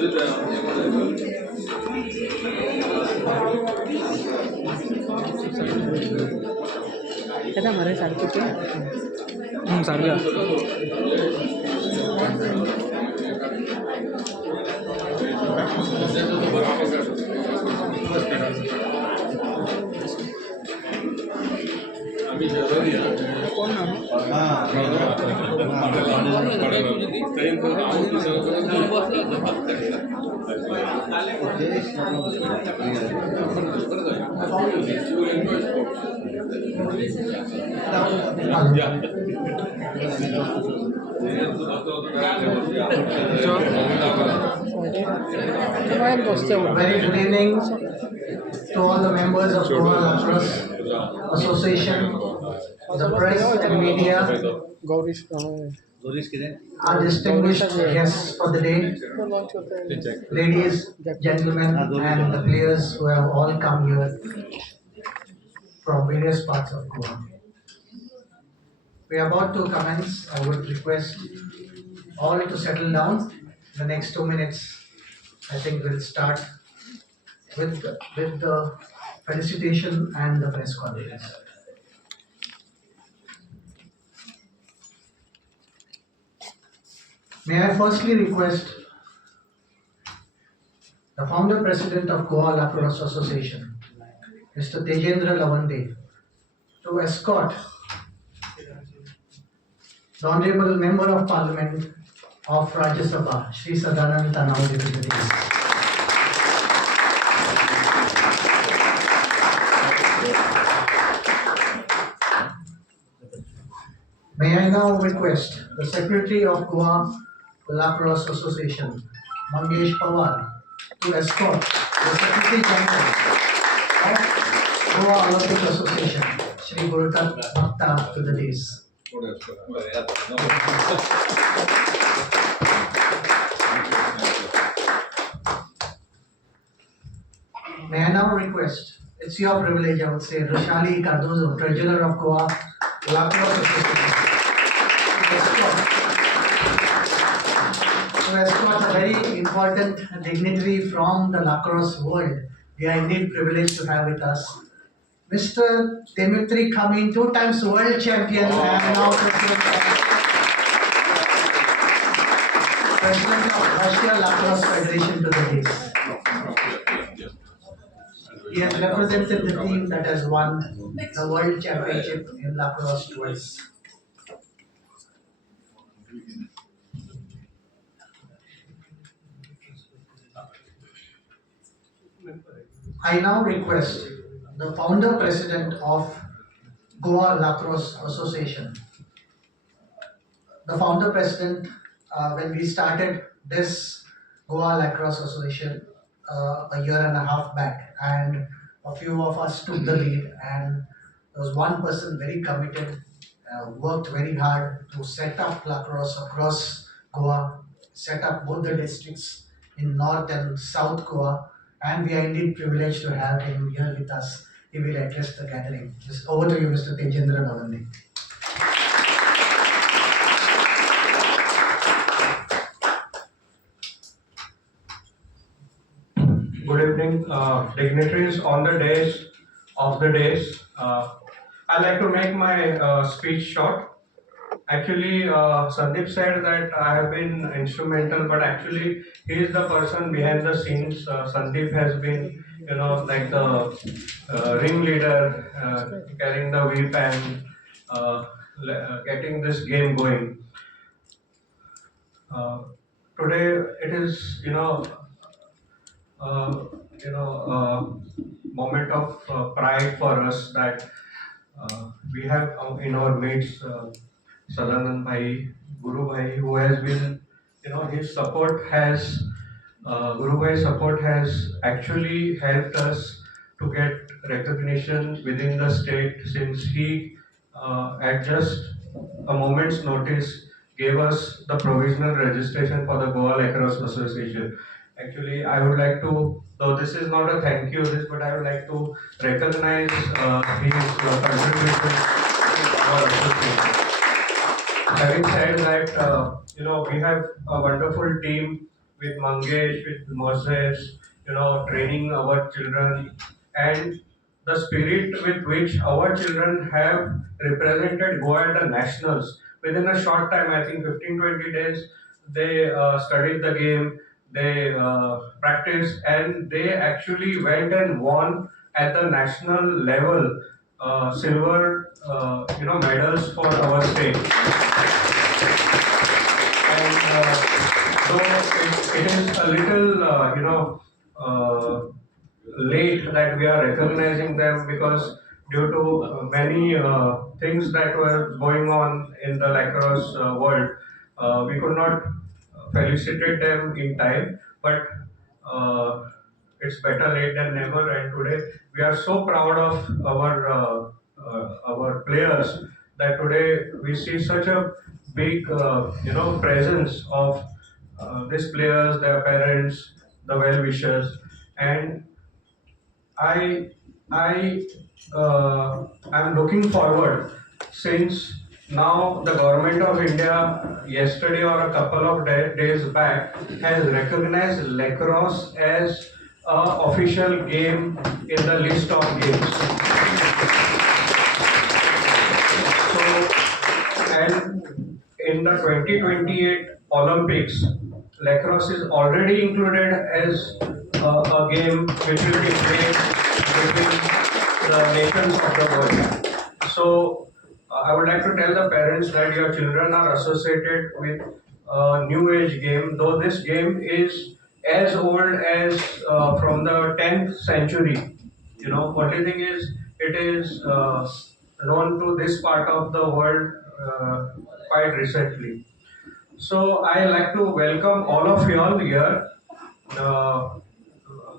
Kita mari satu tu. Sarga. कौन नाम? Very good evening to all the members of Goa Lacrosse Association, the press and media, our distinguished guests for the day, ladies, gentlemen, and the players who have all come here from various parts of Goa. We are about to commence. I would request all to settle down. The next 2 minutes, I think we'll start with the felicitation and the press conference. May I firstly request the founder president of Goa Lacrosse Association, Mr. Tejendra Lavande, to escort the Honorable Member of Parliament of Rajya Sabha, Shri Sadanand Tanav Deputy. May I now request the Secretary of Goa Lacrosse Association, Mangesh Pawar, to escort the Secretary General of Goa Olympic Association, Shri Gurkat Bhakta, to the dais. May I now request, it's your privilege, I would say, Roshali Cardozo, Treasurer of Goa Lacrosse Association, to escort a very important dignitary from the lacrosse world. We are indeed privileged to have with us Mr. Dimitri Khamin, 2 times world champion and now President of Arshiya Lacrosse Federation, to the dais. He has represented the team that has won the world championship in lacrosse twice. I now request the founder president of Goa Lacrosse Association. The founder president, when we started this Goa Lacrosse Association a year and a half back, and a few of us took the lead, and there was one person very committed, worked very hard to set up lacrosse across Goa, set up both the districts in North and South Goa, and we are indeed privileged to have him here with us. He will address the gathering. Over to you, Mr. Tejendra Lavande. Good evening, dignitaries on the days of the days. I'd like to make my speech short. Actually, Sandeep said that I have been instrumental, but actually he is the person behind the scenes. Sandeep has been, like the ringleader, carrying the whip and getting this game going. Today it is, moment of pride for us that we have in our midst Sadanand Bhai, Guru Bhai, who has been, his support has, Guru Bhai's support has actually helped us to get recognition within the state, since he at just a moment's notice gave us the provisional registration for the Goa Lacrosse Association. Actually, I would like to, though this is not a thank you, but I would like to recognize his contribution to our association. Having said that, we have a wonderful team with Mangesh, with Moses, training our children, and the spirit with which our children have represented Goa at the nationals. Within a short time, I think 15-20 days, they studied the game, they practiced, and they actually went and won at the national level silver medals for our state. And though it is a little late that we are recognizing them, because due to many things that were going on in the lacrosse world, we could not felicitate them in time. But it's better late than never, and today we are so proud of our players that today we see such a big presence of these players, their parents, the well wishers, and I I am looking forward, since now the government of India yesterday or a couple of days back has recognized lacrosse as a official game in the list of games. So, and in the 2028 Olympics, lacrosse is already included as a game which will be played between the nations of the world. So, I would like to tell the parents that your children are associated with a new age game, though this game is as old as from the 10th century. Only thing is, it is known to this part of the world quite recently. So I like to welcome all of you all here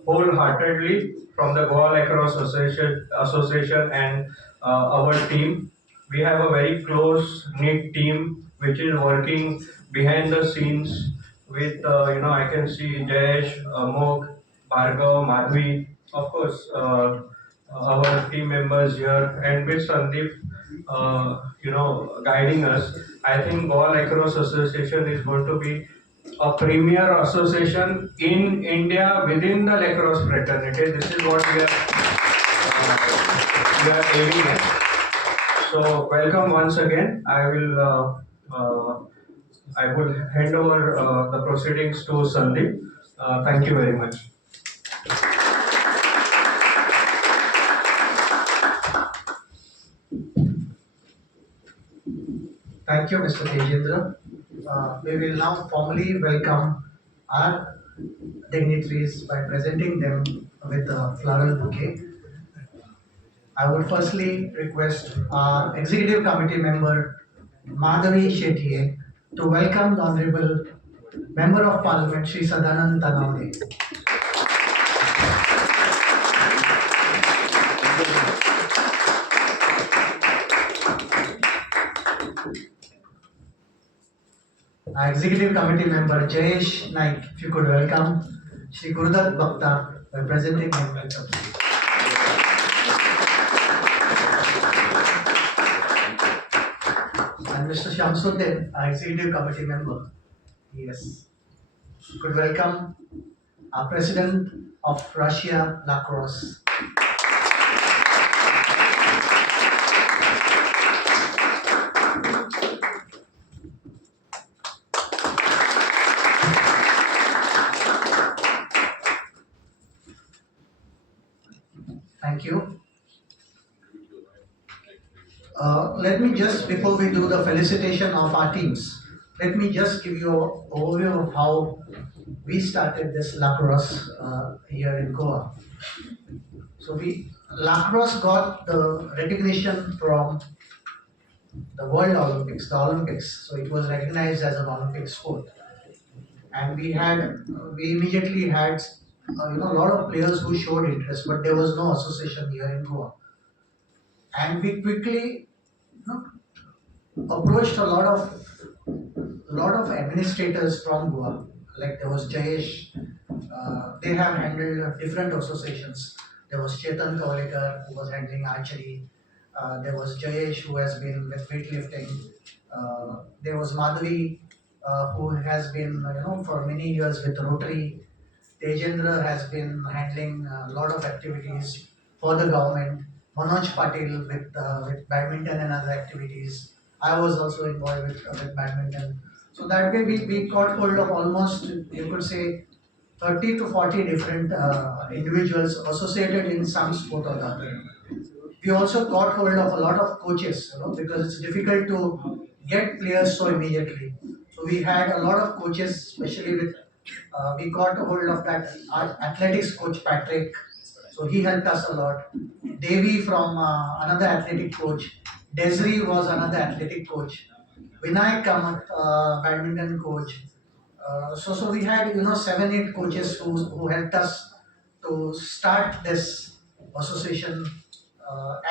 wholeheartedly from the Goa Lacrosse Association and our team. We have a very close knit team which is working behind the scenes with I can see Jayesh, Mok, Bhargav, Madhvi, of course our team members here, and with Sandeep guiding us. I think Goa Lacrosse Association is going to be a premier association in India within the lacrosse fraternity. This is what we are aiming at. So welcome once again. I will hand over the proceedings to Sandeep. Thank you very much. Thank you, Mr. Tejendra. We will now formally welcome our dignitaries by presenting them with a floral bouquet. I would firstly request our executive committee member Madhavi Shetye to welcome the Honorable Member of Parliament Shri Sadanand Tanavde. Our executive committee member Jayesh Naik, if you could welcome Shri Gurudat Bhakta by presenting him with a plea. And Mr. Shamsuddin, our executive committee member, yes, could welcome our president of Arshiya Lacrosse. Thank you. Let me just, before we do the felicitation of our teams, let me just give you an overview of how we started this lacrosse here in Goa. So lacrosse got the recognition from the World Olympics, the Olympics. So it was recognized as an Olympic sport, and we immediately had a lot of players who showed interest, but there was no association here in Goa. And we quickly approached a lot of administrators from Goa. Like there was Jayesh, they have handled different associations. There was Chetan Kawalekar who was handling archery. There was Jayesh who has been with weightlifting. There was Madhavi who has been, for many years with Rotary. Tejendra has been handling a lot of activities for the government. Manoj Patil with badminton and other activities. I was also involved with badminton. So that way we got hold of almost, you could say, 30 to 40 different individuals associated in some sport or the other. We also got hold of a lot of coaches, because it's difficult to get players so immediately. So we had a lot of coaches, especially with we got a hold of that athletics coach Patrick. So he helped us a lot. Devi from another athletic coach. Desiree was another athletic coach. Vinayak Kamath, badminton coach. So we had 7 8 coaches who helped us to start this association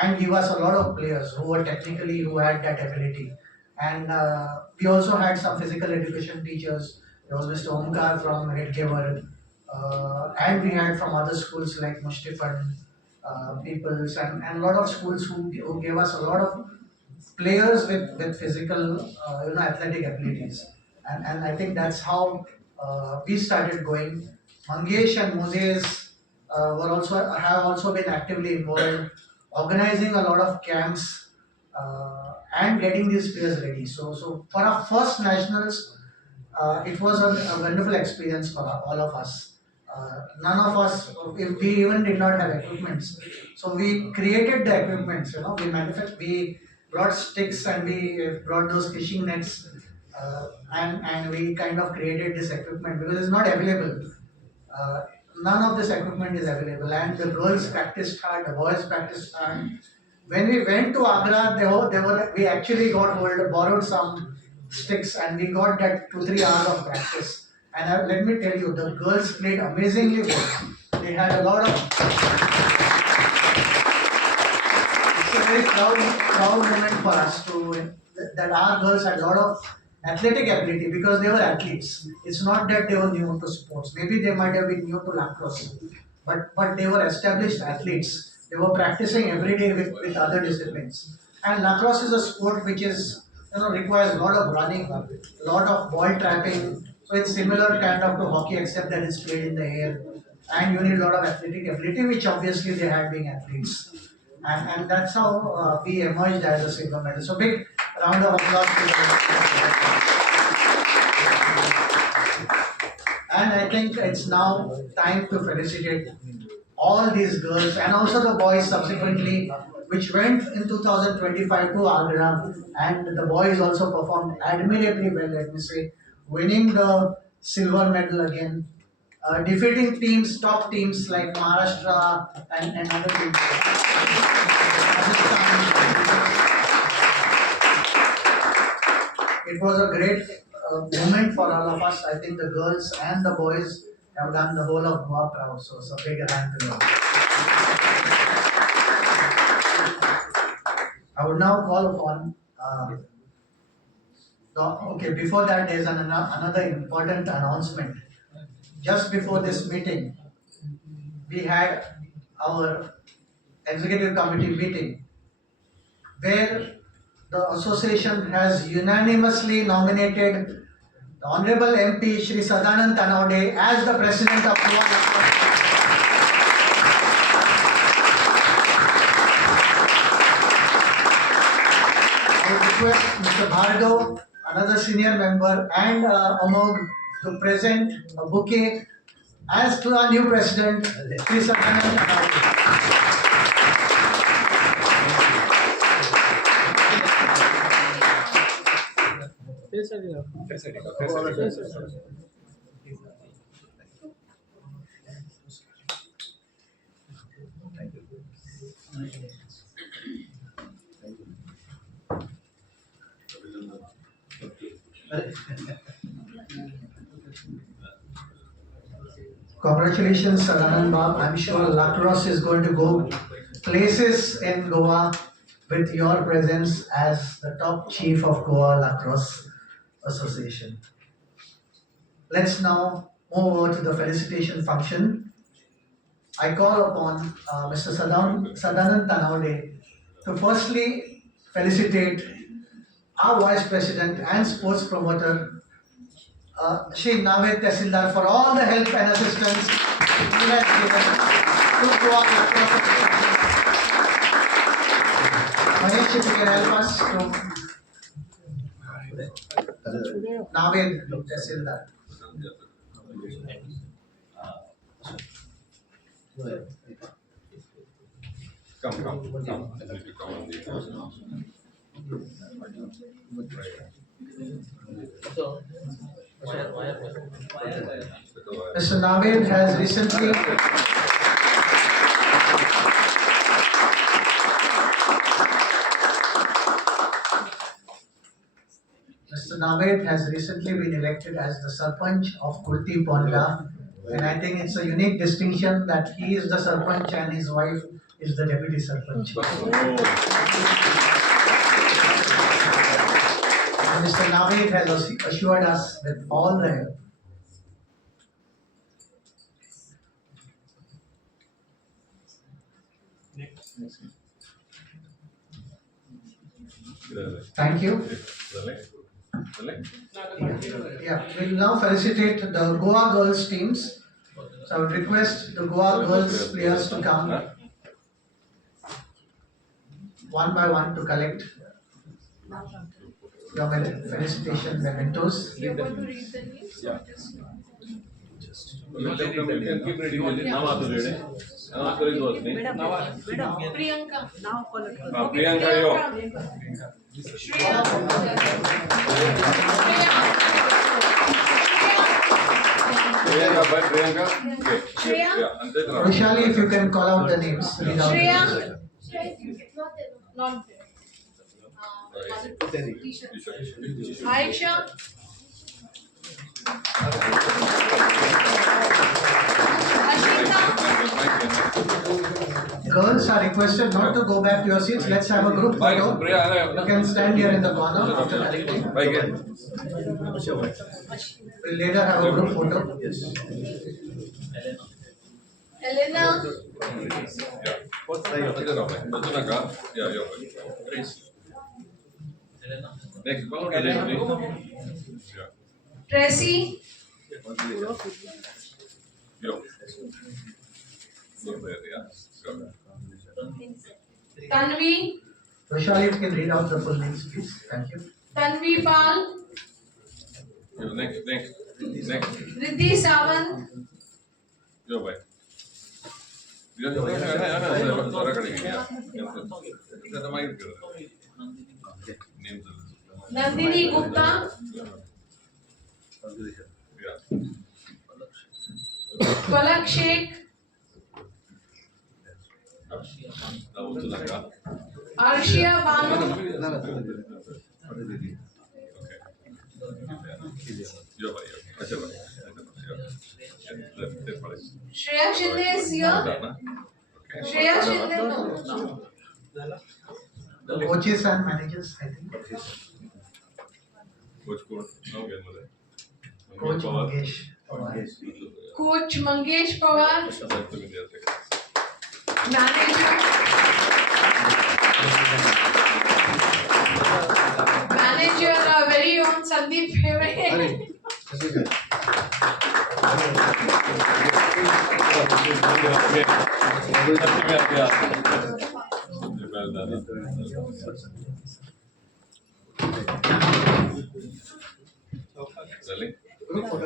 and give us a lot of players who were technically who had that ability. And we also had some physical education teachers. There was Mr. Omkar from Redgever, and we had from other schools like Mushtifan, Peoples, and a lot of schools who gave us a lot of players with physical, athletic abilities. And I think that's how we started going. Mangesh and Moses have also been actively involved, organizing a lot of camps and getting these players ready. So for our first nationals, it was a wonderful experience for all of us. None of us, if we even did not have equipments, so we created the equipments. We brought sticks and we brought those fishing nets, and we kind of created this equipment because it's not available. Uh, None of this equipment is available, and the girls practiced hard, the boys practiced hard. When we went to Agra, we actually borrowed some sticks, and we got that 2 3 hours of practice. And let me tell you, the girls played amazingly well. They had a lot of. It's a very proud moment for us that our girls had a lot of athletic ability because they were athletes. It's not that they were new to sports. Maybe they might have been new to lacrosse, but they were established athletes. They were practicing every day with other disciplines. And lacrosse is a sport which is requires a lot of running, a lot of ball trapping. So it's similar kind of to hockey except that it's played in the air. And you need a lot of athletic ability, which obviously they had being athletes. And that's how we emerged as a silver medal. So big round of applause to them. And I think it's now time to felicitate all these girls and also the boys subsequently, which went in 2025 to Agra, and the boys also performed admirably well, let me say, winning the silver medal again, defeating top teams like Maharashtra and other teams. It was a great moment for all of us. I think the girls and the boys have done the whole of Goa proud. So it's a big hand to them. I would now call upon. Before that, there's another important announcement. Just before this meeting, we had our executive committee meeting where the association has unanimously nominated the Honorable MP Shri Sadanand Tanawade as the President of Goa Lacrosse. I would request Mr. Bhargav, another senior member, and Amog to present a bouquet as to our new President, Shri Sadanand Tanawade. Congratulations, Sadanand Bab. I'm sure lacrosse is going to go places in Goa with your presence as the top chief of Goa Lacrosse Association. Let's now move over to the felicitation function. I call upon Mr. Sadanand Tanawade to firstly felicitate our Vice President and Sports Promoter, Shri Navid Tehsildar for all the help and assistance he has given to Goa Lacrosse. Mahesh, if you can help us to Navid Tehsildar. Come. I need to come on the Mr. Navid has recently been elected as the Sarpanch of Kurti Ponda, and I think it's a unique distinction that he is the Sarpanch and his wife is the Deputy Sarpanch. And Mr. Navid has assured us with all the help. Thank you. Yeah, we'll now felicitate the Goa girls teams. So I would request the Goa girls players to come one by one to collect your felicitation mementos. You're going to read the names? Yeah. You can keep reading the name. Now also read it. Now also read what's name. Priyanka. Now call it. Priyanka, yo. Shreya. Priyanka, bye Priyanka. Okay. Shreya. Yeah, and then Vishali, if you can call out the names. Read out the Shreya. names. Not there. T-shirt. Ayesha. Ashita. Girls are requested not to go back to your seats. Let's have a group Bye, photo. Priyanka. You can stand here in the corner after collecting. Bye again. We'll later have a group photo. Elena. Yeah. What's the name? Yeah, you're right. Tracy. Next, one more today, please. Yeah. Tracy. Yo. Good there, yeah. Good. Tanvi. Vishali, if you can read out the full names, please. Thank you. Tanvi Pal. Yo, next. Ridhi Sawant. Yo, bye. Yeah. Nandini Gupta. Falak Sheikh. Arshiya Banu. Shinde is here. Shinde, no. The coaches and managers, I think. Coach. Coach Mangesh. Coach Mangesh Pawar. Manager, very own Sandeep Hevre. Group photo.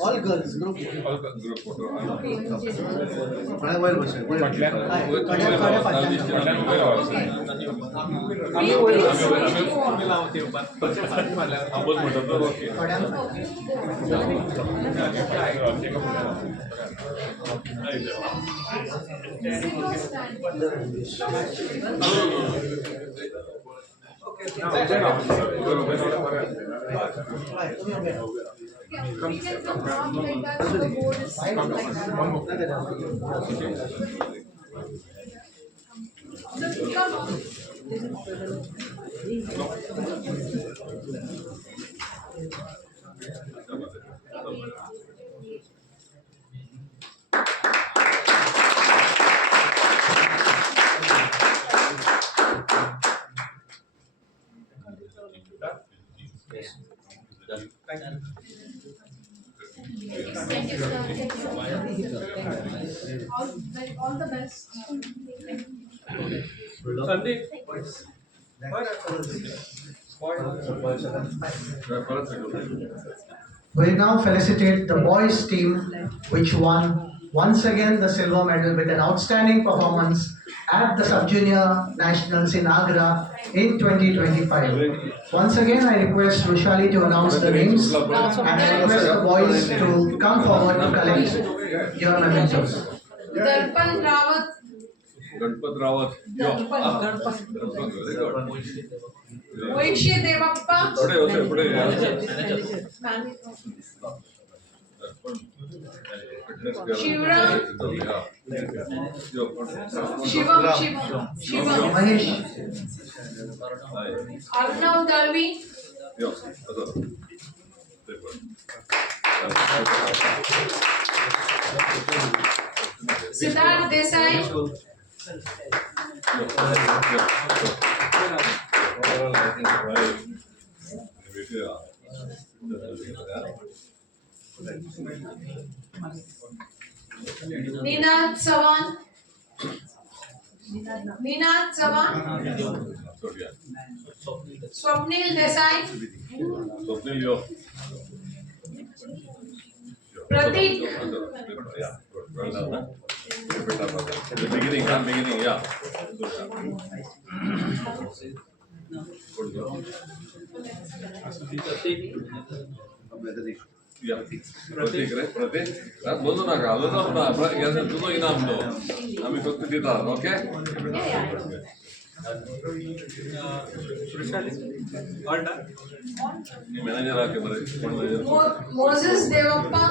All girls, group photo. We can come around like that so the board is like that. Just come on. Thank you. Thank you, sir. All the best. We now felicitate the boys team which won once again the silver medal with an outstanding performance at the Sub-Junior Nationals in Agra in 2025. Once again, I request Rushali to announce the names and I request the boys to come forward to collect your mementos. Darpan Rawat. Ganpat Rawat. Darpan. Very good. Ayesha Devappa. Shivram. Shivam. Mahesh, Arnav Dalvi. Siddharth Desai. Nandini Sawant. Swapnil Desai. Pratik. Beginning, yeah. Yeah. Pratik, right? Pratik? That both of them तुझो इनाम दो. आम्ही फक्त देतात, okay? All done. Manager आके बरे. Moses Devappa.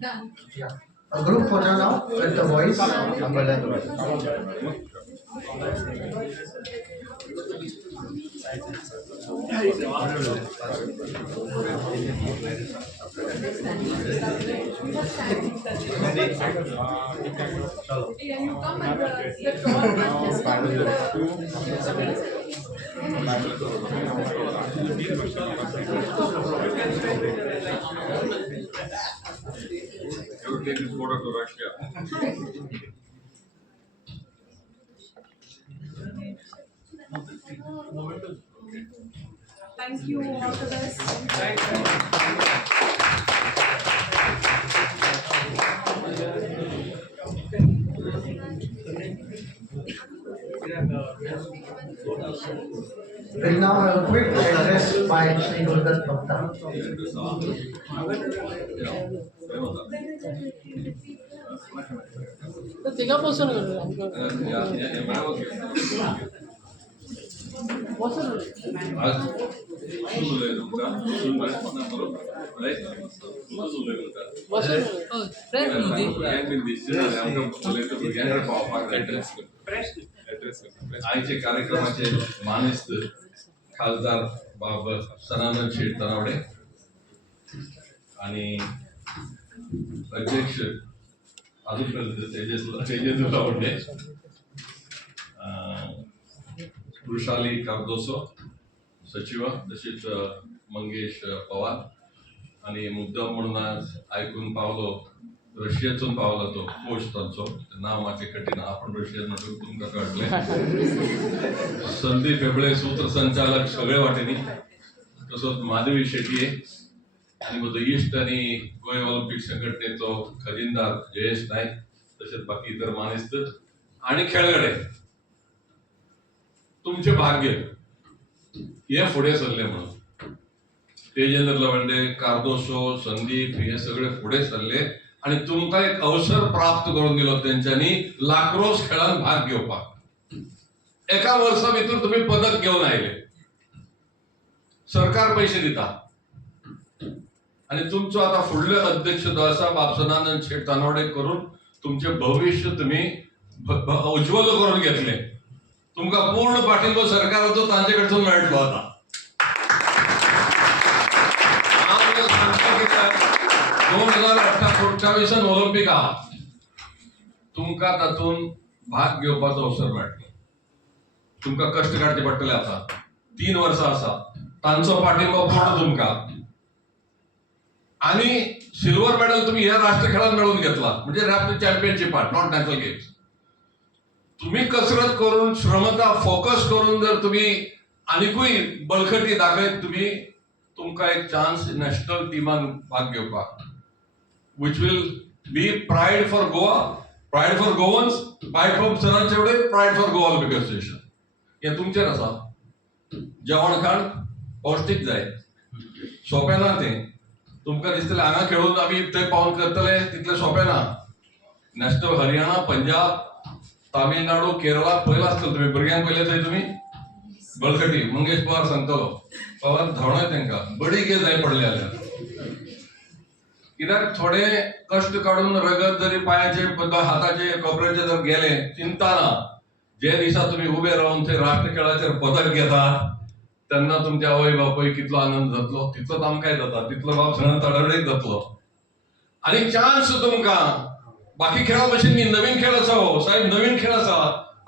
Done. a group photo now with the boys. Yeah, you come and the tall one just come with You will take this photo to Russia. Thank you, all the best. We'll now have a quick address by Shri Siddharth Gupta. आजचे कार्यक्रमाचे मानिस्त खासदार बाबा सनातन शेठ तनावडे आणि अध्यक्ष अजून तेजस लावडे वृषाली कार्दोसो सचिव तसेच मंगेश पवार आणि मुद्दाम म्हणून आज ऐकून पावलो रशियातून पावला तो कोच तांचो नाव माचे कठीण आपण रशियन म्हणून तुमका कळले संदीप हेबळे सूत्रसंचालक सगळे वाटेनी तसोच माधवी शेट्ये आणि मग ईस्ट आणि गोय ऑलिंपिक संघटनेचो खजिनदार जयेश नाईक तसेच बाकी इतर मानिस्त आणि खेळगडे तुमचे भाग्य हे पुढे सरले म्हणून तेजेंद्र लवंडे कार्दोसो संदीप हे सगळे पुढे सरले आणि तुमका एक अवसर प्राप्त करून दिलो त्यांच्यानी लॅक्रोस खेळात भाग घेवपाक एका वर्सा भितर तुम्ही पदक घेऊन आयले सरकार पैसे दिता आणि तुमचो आता फुडले अध्यक्ष जो आसा बापसनानंद शेठ तानवडे करून तुमचे भविष्य तुम्ही उज्ज्वल करून घेतले तुमका पूर्ण पाठिंबा सरकाराचो तांचे कडसून मेळटलो आता 2028 ऑलिंपिक आहा तुमकां तातूंत भाग घेवपाचो अवसर मेळटलो. तुमकां कश्ट काडचे पडटले. आता 3 वर्सां आसा, तांचो पाठिंबो पूर्ण तुमकां. आणि सिल्वर मेडल तुम्ही ह्या राष्ट्रीय खेळात मिळवून घेतला, म्हणजे राष्ट्रीय चॅम्पियनशिपात, नॉट नॅशनल गेम्स. तुम्ही कसरत करून, श्रमता फोकस करून जर तुम्ही आनिकूय बळकटी दाखयत, तुमकां एक चान्स नॅशनल टिमान भाग घेवपाक, which will be pride for Goa, pride for Goans, pride for सरांचे फुडें pride for Goa Olympic Association. हे तुमचेर आसा. जेवण खाण पौष्टीक जाय, सोंपें ना तें. तुमकां दिसतलें हांगा खेळून आमी थंय पावन करतले, तितलें सोंपें ना. नॅशनल हरियाणा, पंजाब, तामिळनाडू, केरळा पयला आसतलो तुमी. भुरग्यांक पयले थंय तुमी बळकटी. मंगेश पवार सांगतलो, पवार धांवडाय तांकां बडी घे जाय पडले जाल्यार. कित्याक थोडे कश्ट काडून रगत जरी पांयाचे, हाताचे, कोपऱ्याचे जर गेले, चिंता ना. जे दिसा तुम्ही उबे रावन थंय राष्ट्रीय खेळाचेर पदक घेता, तेन्ना तुमच्या आवय बापूय कितलो आनंद जातलो, तितलोच आमकांय जाता, तितलो बाब सगळ्यांत तडफडीत जातलो. आणि चान्स तुमकां बाकी खेळा भशेन न्ही, नवीन खेळ आसा हो साहेब, नवीन खेळ आसा.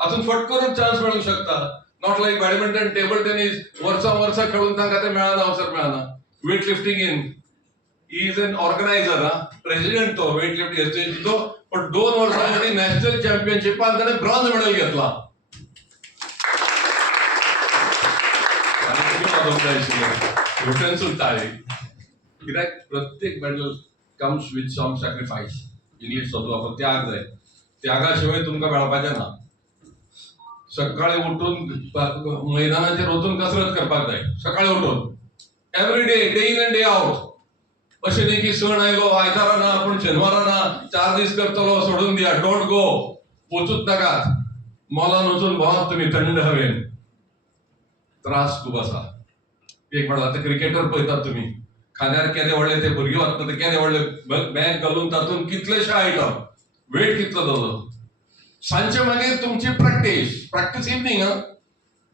हातून फट करून चान्स मेळूंक शकता. Not like badminton, table tennis वर्सां खेळून तांकां ते मेळना, अवसर मेळना. वेट लिफ्टिंगेन he is an organiser, president तो वेट लिफ्टिंग एसोसिएशनचो. पण 2 वर्सां मध्ये नॅशनल चॅम्पियनशिपान ताणें ब्रॉन्झ मेडल घेतला. कित्याक प्रत्येक medal comes with some sacrifice. English शब्द वापर, त्याग जाय. त्यागा शिवाय तुमकां मेळपाचें ना. सकाळी उठून मैदानाचेर वचून कसरत करपाक जाय. सकाळी उठून every day in and day out. अशें न्ही की सण आयलो आयतारा ना, पूण शेनवारा ना, 4 दीस करतलो, सोडून दिया. डोंट गो, वचूच नाकात. मॉलान वचून भोंवात तुमी थंड हवेन. त्रास खूब आसा. एक म्हणटा आतां क्रिकेटर पळयतात तुमी, खांद्यार केदे व्हडले ते भुरगे वतात, ते केदे व्हडले बॅग घालून तातूंत कितलेशे आयटम, वेट कितलो जालो. सांजचे मागीर तुमची practice evening.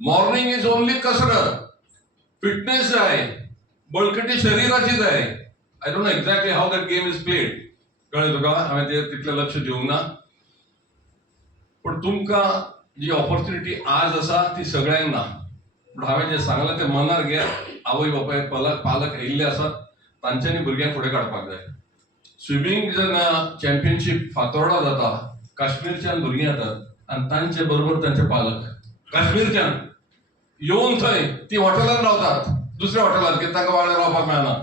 Morning is only कसरत. फिटनेस जाय, बळकटी शरीराची जाय. I don't know exactly how that game is played. कळ्ळें तुका? हांवें ते तितलें लक्ष दिवंक ना. पण तुमकां जी ऑपॉर्च्युनिटी आज आसा ती सगळ्यांक ना. पण हांवें जे सांगलां ते मनार घे. आवय बापाय, पालक येयल्ले आसात, तांच्यांनी भुरग्यांक फुडें काडपाक जाय. स्विमींग जेन्ना चॅम्पियनशीप फातोर्डा जाता, काश्मीरच्यान भुरगीं येतात आनी तांचे बरोबर तांचे पालक काश्मीरच्यान येवन थंय ती हॉटेलान रावतात, दुसऱ्या हॉटेलांत, कित्याक तांकां वाड्यार रावपाक मेळना.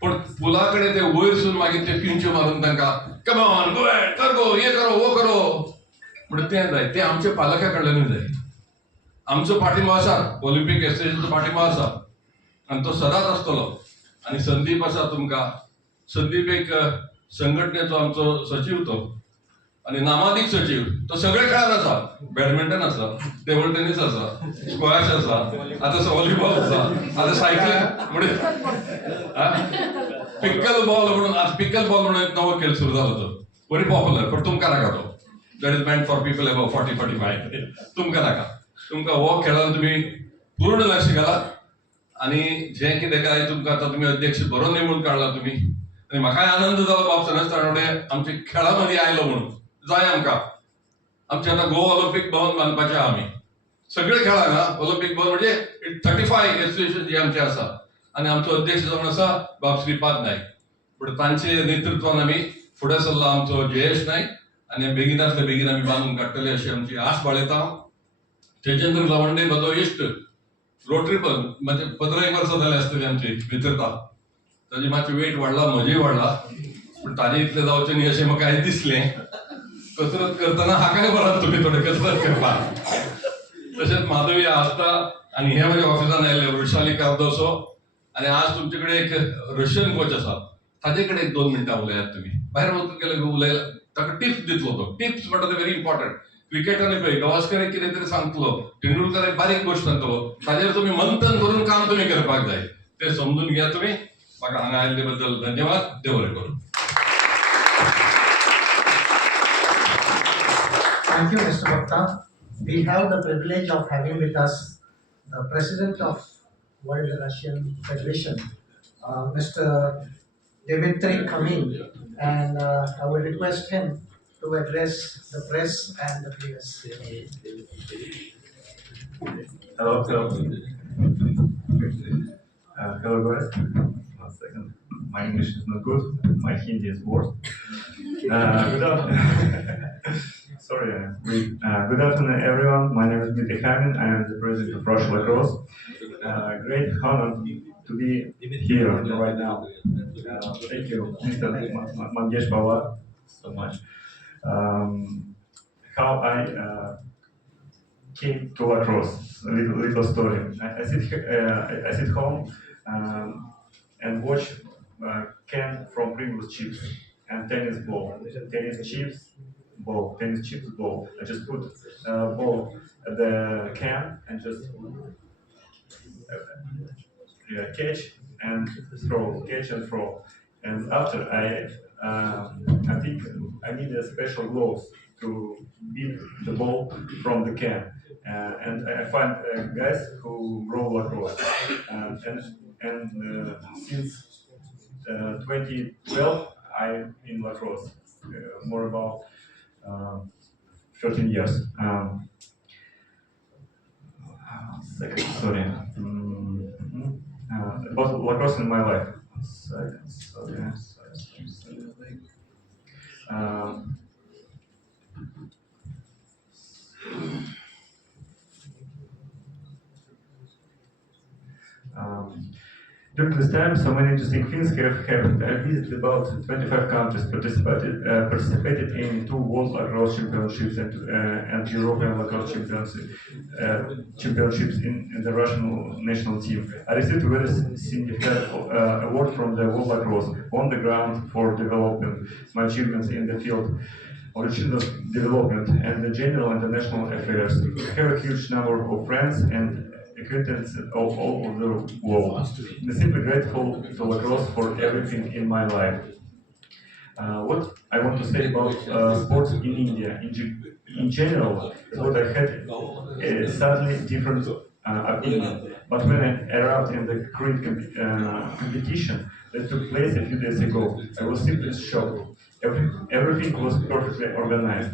पण पुला कडेन ते वयरसून मागीर ते पिंच्यो मारून तांकां कम ऑन गो एहेड, कर गो, ये करो, वो करो. म्हणून तें जाय, ते आमच्या पालका कडल्यानूय जाय. आमचो पाठिंबो आसा, ऑलिंपीक एसोसिएशनचो पाठिंबो आसा आनी तो सदांच आसतलो. आनी संदीप आसा तुमकां. संदीप एक संघटनेचो आमचो सचिव तो, आनी नामाधीक सचिव. तो सगळे खेळांत आसा. बॅडमिंटन आसा, टेबल टेनिस आसा, स्क्वॅश आसा, आतां व्हॉलीबॉल आसा, आतां सायकलिंग म्हणजे पिकल बॉल म्हणून, आज पिकल बॉल म्हणून एक नवो खेळ सुरू जालो तो, व्हेरी पॉप्युलर. पण तुमकां नाका तो. That is meant for people above 40-45. तुमकां नाका. तुमकां हो खेळान तुमी पूर्ण लक्ष घालात. आनी जें कितें काय तुमकां आतां तुमी अध्यक्ष बरो नेमून काडला तुमी. आनी म्हाकाय आनंद जालो बाब सनस ताणवडे आमच्या खेळा मदीं आयलो म्हणून. जाय आमकां. आमचें आतां गोवा ऑलिंपीक भवन बांदपाचें आहा आमी. सगळे खेळांक ऑलिंपीक भवन म्हणजे 35 एसोसिएशन जे आमचे आसा. आनी आमचो अध्यक्ष जावन आसा बाब श्रीपाद नायक. पण तांचे नेतृत्वान आमी फुडें सरलो आमचो जयेश नायक. आनी बेगिनांतल्या बेगीन आमी बांदून काडटले अशी आमची आस बाळयता. तेजेंद्र लवंडे म्हजो इश्ट, रोटरी म्हणजे 15 वर्सां जाली आसतली आमची मित्रता. ताजी मातशी वेट वाडला, म्हजीय वाडला, पण ताजे इतलें जावचें न्ही अशें म्हाका आयज दिसलें. कसरत करतना हाकाय बरात तुमी थोडे कसरत करपाक. तशेंच माधवी आसता. आनी हे म्हज्या ऑफिसान आयिल्ले वृषाली कार्दोसो. आनी आज तुमचे कडेन एक रशियन कोच आसा, ताजे कडेन 1-2 मिनटां उलयात तुमी. भायर वचून गेले उलयला, ताका टिप्स दितलो तो. टिप्स म्हणटा ते व्हेरी इम्पॉर्टंट. क्रिकेटांनी पळय गावस्कर एक कितें तरी सांगतलो, तेंडुलकर एक बारीक गोश्ट सांगतलो, ताजेर तुमी मंथन करून काम तुमी करपाक जाय. ते समजून घ्या तुमी. म्हाका हांगा आयिल्ले बद्दल धन्यवाद. देव बरें करूं. Thank you, Mr. Gupta. We have the privilege of having with us the President of World Russian Federation, Mr. Dmitry Kamin, and I will request him to address the press and the players. Hello, hello guys. 1 second. My English is not good. My Hindi is worse. Good afternoon. Sorry, good afternoon, everyone. My name is Bibi Ayesha. I am the president of Arshiya Lacrosse. Great honor to be here right now. Thank you, Mr. Mangesh Pawar, so much. How I came to lacrosse, a little story. I sit home and watch can from Pringles chips and tennis ball, tennis chips ball. I just put ball at the can and just catch and catch and throw. And after I think I need a special gloves to beat the ball from the can. And I find guys who roll lacrosse. And since 2012, I'm in lacrosse, more about 13 years. Second, sorry. About lacrosse in my life. Second, sorry. During this time, so many interesting things have happened. I visited about 25 countries, participated in 2 World Lacrosse Championships and European Lacrosse Championships in the Russian national team. I received a very significant award from the World Lacrosse on the ground for developing my achievements in the field of children's development and the general international affairs. I have a huge number of friends and acquaintances all over the world. I'm simply grateful to lacrosse for everything in my life. What I want to say about sports in India in general is what I had a sadly different opinion. But when I arrived in the cricket competition that took place a few days ago, I was simply shocked. Everything was perfectly organized.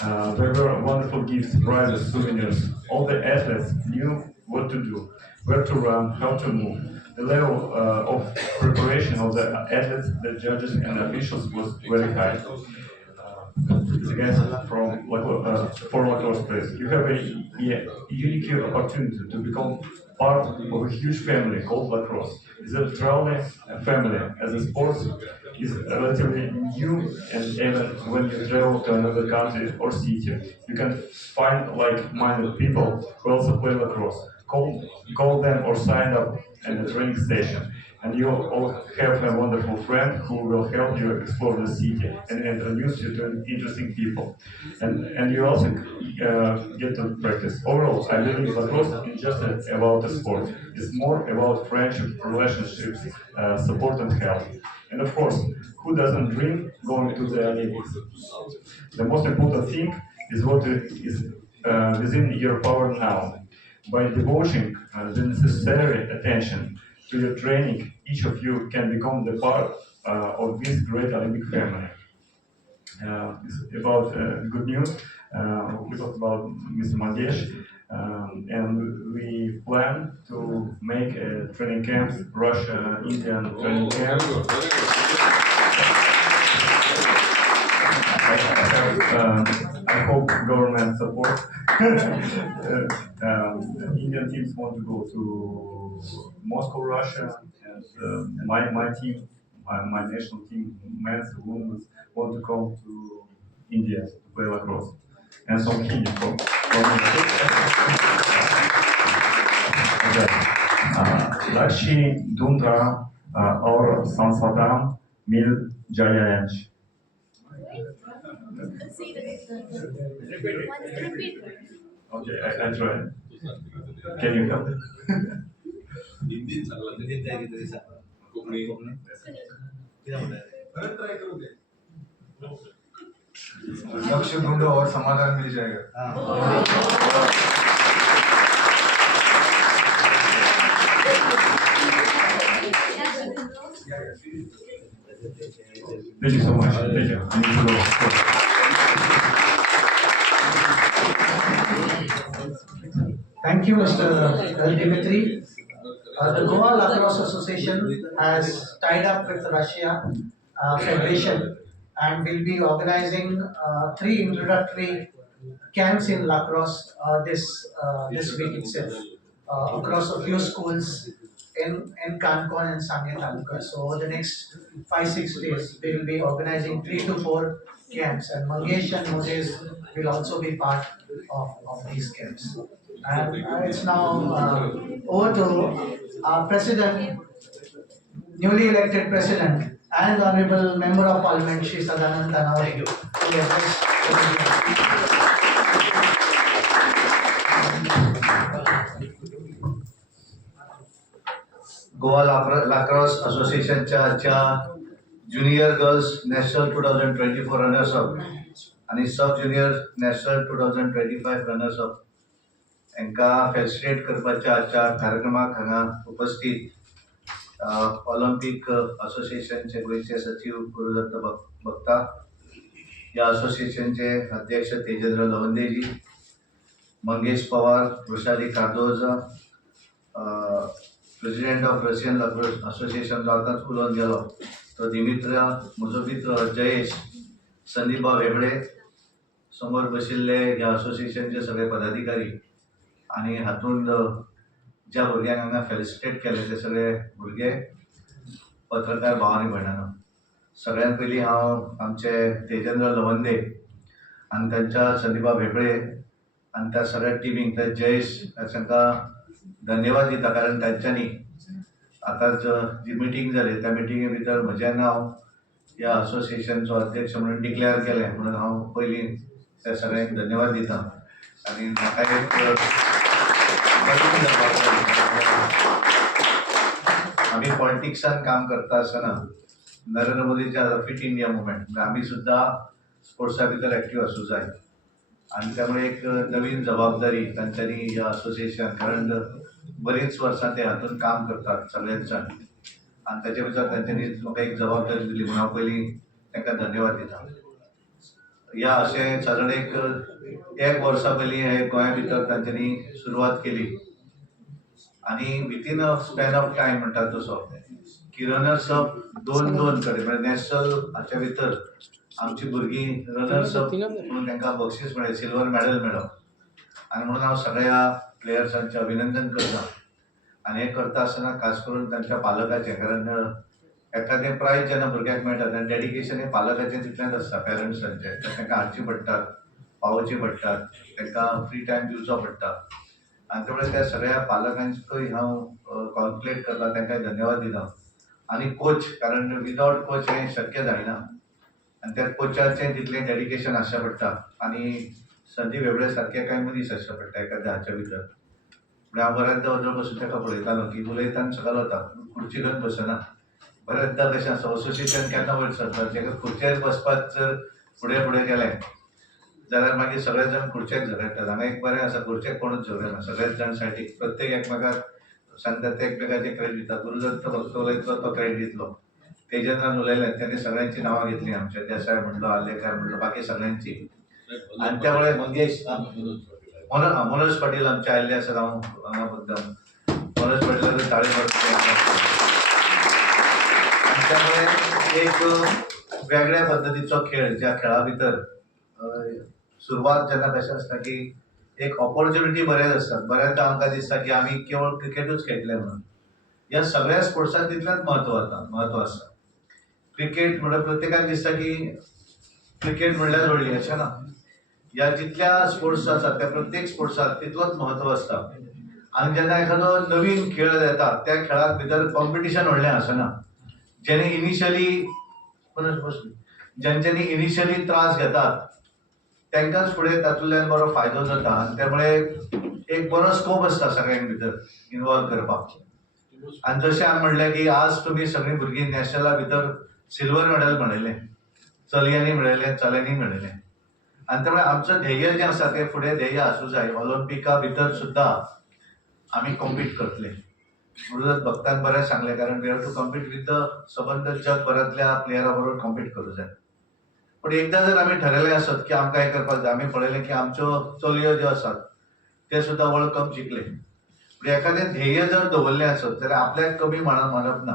There were wonderful gifts, prizes, souvenirs. All the athletes knew what to do, where to run, how to move. The level of preparation of the athletes, the judges, and officials was very high. The guys from for lacrosse players, you have a unique opportunity to become part of a huge family called lacrosse. It's a truly family, as a sport is relatively new, and even when you travel to another country or city, you can find like-minded people who also play lacrosse. Call them or sign up at a training station, and you all have a wonderful friend who will help you explore the city and introduce you to interesting people. And you also get to practice. Overall, I believe lacrosse is just about a sport. It's more about friendship, relationships, support and help. And of course, who doesn't dream going to the Olympics? The most important thing is what is within your power now. By devoting the necessary attention to your training, each of you can become the part of this great Olympic family. It's about good news. We talked about Mr. Mangesh, and we plan to make training camps, Russia-Indian training camps. I hope government support. Indian teams want to go to Moscow, Russia, and my team, my national team, men's, women's, want to come to India to play lacrosse. And some Hindi from Lakshi Dundra or Sansadam Mil Jayanch. Repeat. Okay, I try. Can you help? लक्ष्य ढूंढो और समाधान मिल जाएगा. Thank you so much. Thank you. Thank you, Mr. Dimitri. The Goa Lacrosse Association has tied up with Russia Federation and will be organizing 3 introductory camps in lacrosse this week itself across a few schools in Kankon and Sangye Taluka. So over the next 5-6 days, we will be organizing 3 to 4 camps, and Mangesh and Moses will also be part of these camps. And it's now over to our president, newly elected president, and honorable member of parliament, Shri Sadanand Tanawari. Goa lacrosse असोसिएशनच्या आजच्या junior girls national 2024 runners up आणि sub junior national 2025 runners up हांकां felicitate करपाच्या आजच्या कार्यक्रमाक हांगा उपस्थित Olympic असोसिएशनचे गोंयचे सचिव गुरुदत्त भक्ता, या असोसिएशनचे अध्यक्ष Tejendra Lawandeji, Mangesh Pawar, Vrushali Cardozo, president of Russian lacrosse association आतांच उलोवन गेलो तो दिमित्र, म्हजो मित्र जयेश, संदीपा वेगळे, समोर बशिल्ले ह्या असोसिएशनचे सगळे पदाधिकारी आणि हातूंत ज्या भुरग्यांक हांगा फेलिसिटेट केले ते सगळे भुरगे, पत्रकार भाव आनी भयणांनो, सगळ्यात पयलीं हांव आमचे तेजेंद्र लवंदे आनी तांच्या संदीपा भेपळे आनी त्या सगळ्या टिमीक, त्या जयेश तांकां धन्यवाद दिता, कारण तांच्यांनी आतांच जी मिटींग जाली त्या मिटिंगे भितर म्हजें नांव ह्या असोसिएशनचो अध्यक्ष म्हणून डिक्लेअर केलें, म्हणून हांव पयलीं त्या सगळ्यांक धन्यवाद दिता. आनी म्हाका एक आमी पॉलिटिक्सान काम करता आसतना नरेंद्र मोदीच्या फिट इंडिया मुवमेंट आमी सुद्दां स्पोर्ट्सा भितर एक्टीव आसूं जाय, आनी त्यामुळे एक नवीन जबाबदारी तांच्यांनी ह्या असोसिएशन, कारण बरीच वर्सां ते हातूंत काम करतात सगळेच जाण, आनी ताचे भितर तांच्यांनी म्हाका एक जबाबदारी दिली म्हणून हांव पयलीं तांकां धन्यवाद दिता. ह्या अशें सादारण एक वर्सा पयलीं हे गोंया भितर तांच्यांनी सुरवात केली आनी within a span of time म्हणटात तसो की रनर्स अप 2-2 कडेन म्हणजे नॅशनल हाच्या भितर आमची भुरगीं रनर्स अप म्हणून तांकां बक्षीस मेळ्ळें, सिल्वर मॅडल मेळ्ळो. आनी म्हणून हांव सगळ्या प्लेयर्सांचें अभिनंदन करता. आनी हें करता आसतना खास करून तांच्या पालकाचें, कारण एखादें प्रायज जेन्ना भुरग्याक मेळटा तेन्ना डेडिकेशन हें पालकाचें तितलेंच आसता, पेरंट्सांचें. तांकां हाडचीं पडटात, पावोवचीं पडटात, तांकां फ्री टायम दिवचो पडटा, आनी त्यामुळे त्या सगळ्या पालकांकूय हांव कॉन्ग्रेच्युलेट करता, तांकां धन्यवाद दिता. आनी कोच, कारण विदावट कोच हें शक्य जायना, आनी त्या कोचाचें तितलें डेडिकेशन आसचें पडटा. आनी संदीप वेगळे सारके कांय मनीस आसचे पडटा एखाद्या हाच्या भितर. म्हणजे हांव बऱ्याचदा वदळ बसून ताका पळयतालो की उलयतना सकयल वता, खुर्ची घेवन बसना. बऱ्याचदा कशें आसता, असोसिएशन केन्ना वयर सरता, ताका खुर्चेर बसपाक जर फुडें फुडें गेलें जाल्यार मागीर सगळे जाण खुर्चेक झगडटात. हांगा एक बरें आसा, खुर्चेक कोणूच झगडना, सगळेच जाण सायडीक, प्रत्येक एकमेकाक सांगतात ते एकमेकाचें क्रेडीट दिता. गुरुदत्त भक्त उलयतलो तो क्रेडीट दितलो, तेजेंद्रान उलयलें तेणें सगळ्यांची नांवां घेतलीं, आमचे देसाय म्हणलो, आल्लेकार म्हणलो, बाकी सगळ्यांची. आनी त्या वेळार मंगेश मनोज पाटील आमचे आयिल्ले आसात, हांव हांगा मुद्दम मनोज पाटीलाक ताळी मारून. त्यामुळे एक वेगळ्या पद्दतीचो खेळ, ज्या खेळा भितर सुरवात जेन्ना कशें आसता की एक ऑपॉर्च्युनिटी बऱ्याच आसतात. बऱ्याचदा आमकां दिसता की आमी केवळ क्रिकेटूच खेळटले म्हणून. ह्या सगळ्या स्पोर्ट्साक तितलेंच म्हत्व आसा. क्रिकेट म्हणल्यार प्रत्येकाक दिसता की क्रिकेट म्हणल्यार व्हडली, अशें ना. ह्या जितल्या स्पोर्ट्स आसात त्या प्रत्येक स्पोर्ट्साक तितलोच म्हत्व आसता. आनी जेन्ना एखादो नवीन खेळ येता त्या खेळाक भितर कॉम्पिटिशन व्हडलें आसना. जेणे ज्यांच्यांनी इनिशियली त्रास घेतात तांकांच फुडें तातूंतल्यान बरो फायदो जाता, आनी त्यामुळे एक बरो स्कोप आसता सगळ्यांक भितर इनवॉल्व करपाक. आनी जशें हांवें म्हणलें की आज तुमी सगळीं भुरगीं नॅशनला भितर सिल्वर मॅडल मेळयलें, चलयांनी मेळयलें, चल्यांनी मेळयलें. आनी त्यामुळे आमचें ध्येय जें आसा तें फुडें ध्येय आसूं जाय. ऑलिंपिका भितर सुद्दां आमी कॉम्पीट करतले. गुरुदत्त भक्तान बरें सांगलें, कारण we have to compete with the सबंद जगभरांतल्या प्लेयरा बरोबर कॉम्पीट करूं जाय. पण एकदां जर आमी ठरयलें आसत की आमकां हें करपाक जाय, आमी पळयलें की आमच्यो चलयो ज्यो आसात ते सुद्धा वर्ल्ड कप जिंकले. म्हणजे एखादें ध्येय जर दवरलें आसत जाल्यार आपल्याक कमी मानप ना.